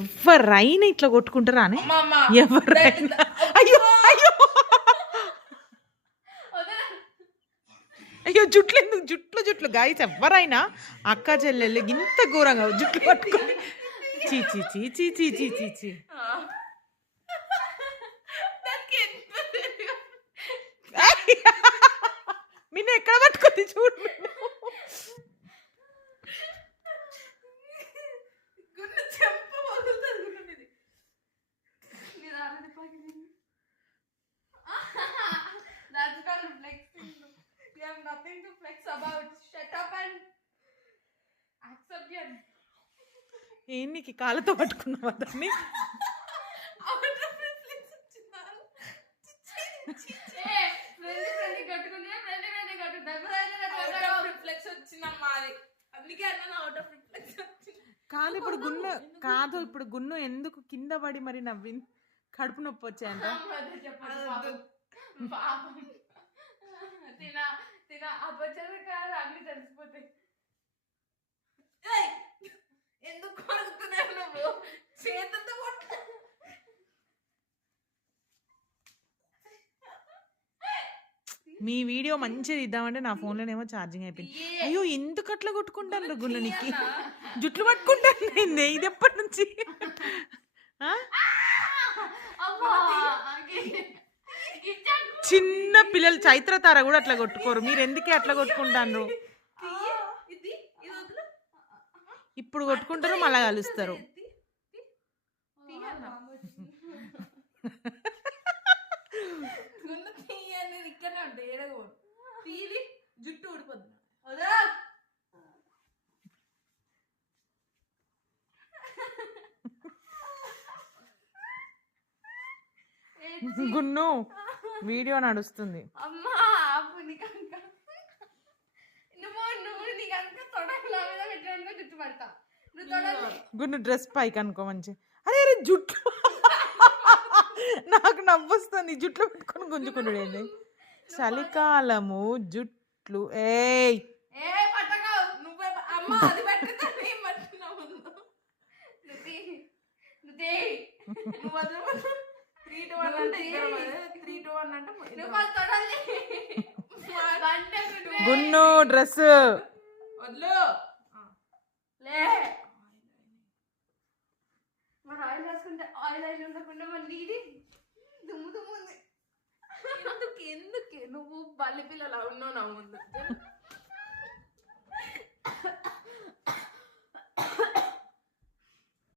ఎవరైనా ఇట్లా కొట్టుకుంటారా అని. ఎవరైనా. అయ్యో అయ్యో. అయ్యో జుట్లు ఎందుకు? జుట్లు జుట్లు. గాయస్ ఎవరైనా అక్క చెల్లెళ్ళు ఇంత ఘోరంగా జుట్లు పట్టుకొని చీ చీ చీ చీ చీ చీ చీ చీ. మిన్న ఎక్కడ పట్టుకుంది చూడు out of reflex వచ్చింది. కాదు ఇప్పుడు గున్ను కాదు ఇప్పుడు గున్ను ఎందుకు కింద పడి మరి నవ్వింది కడుపు నొప్పి వచ్చాయంట. తిన తిన. అపచర కాదు అన్ని తెలిసిపోతాయి ఏయ్! ఎందుకు కొడుకుతున్నావు నువ్వు చేతులతో కొట్టు మీ వీడియో మంచిది ఇద్దామంటే నా ఫోన్లోనేమో ఛార్జింగ్ అయిపోయింది. అయ్యో ఎందుకు అట్లా కొట్టుకుంటాను గున్ను నీకు? తీయన్నా? జుట్లు పట్టుకుంటాను నేను ఇది ఎప్పటి నుంచి. చిన్న పిల్లలు చైత్రతార కూడా అట్లా కొట్టుకోరు. మీరు ఎందుకే అట్లా కొట్టుకుంటాను. ఇప్పుడు కొట్టుకుంటారు మళ్ళా కలుస్తారు. గున్ను. వీడియో నడుస్తుంది. అమ్మా ఆపు నువ్వు నువ్వు మీద పెట్టడానికి నువ్వు తొడలు గున్ను డ్రెస్ పైకి అనుకో మంచి అరే అరే జుట్లు నాకు నవ్వొస్తుంది. జుట్లు పెట్టుకొని గుంజుకుంటు ఏంది? చలికాలము జుట్లు. ఏయ్. నువ్వే త్రీ టు వన్ అంటే. త్రీ టు వన్ అంటే. గున్ను డ్రెస్ వద్దు. లే. మరి ఆయిల్ రాసుకుంటే ఆయిల్ ఆయిల్ ఉండకుండా మళ్ళీ ఇది దుమ్ము దుమ్ము ఉంది. ఎందుకు ఎందుకు? నువ్వు బల్లి పిల్లలా ఉన్నావు నా ముందు.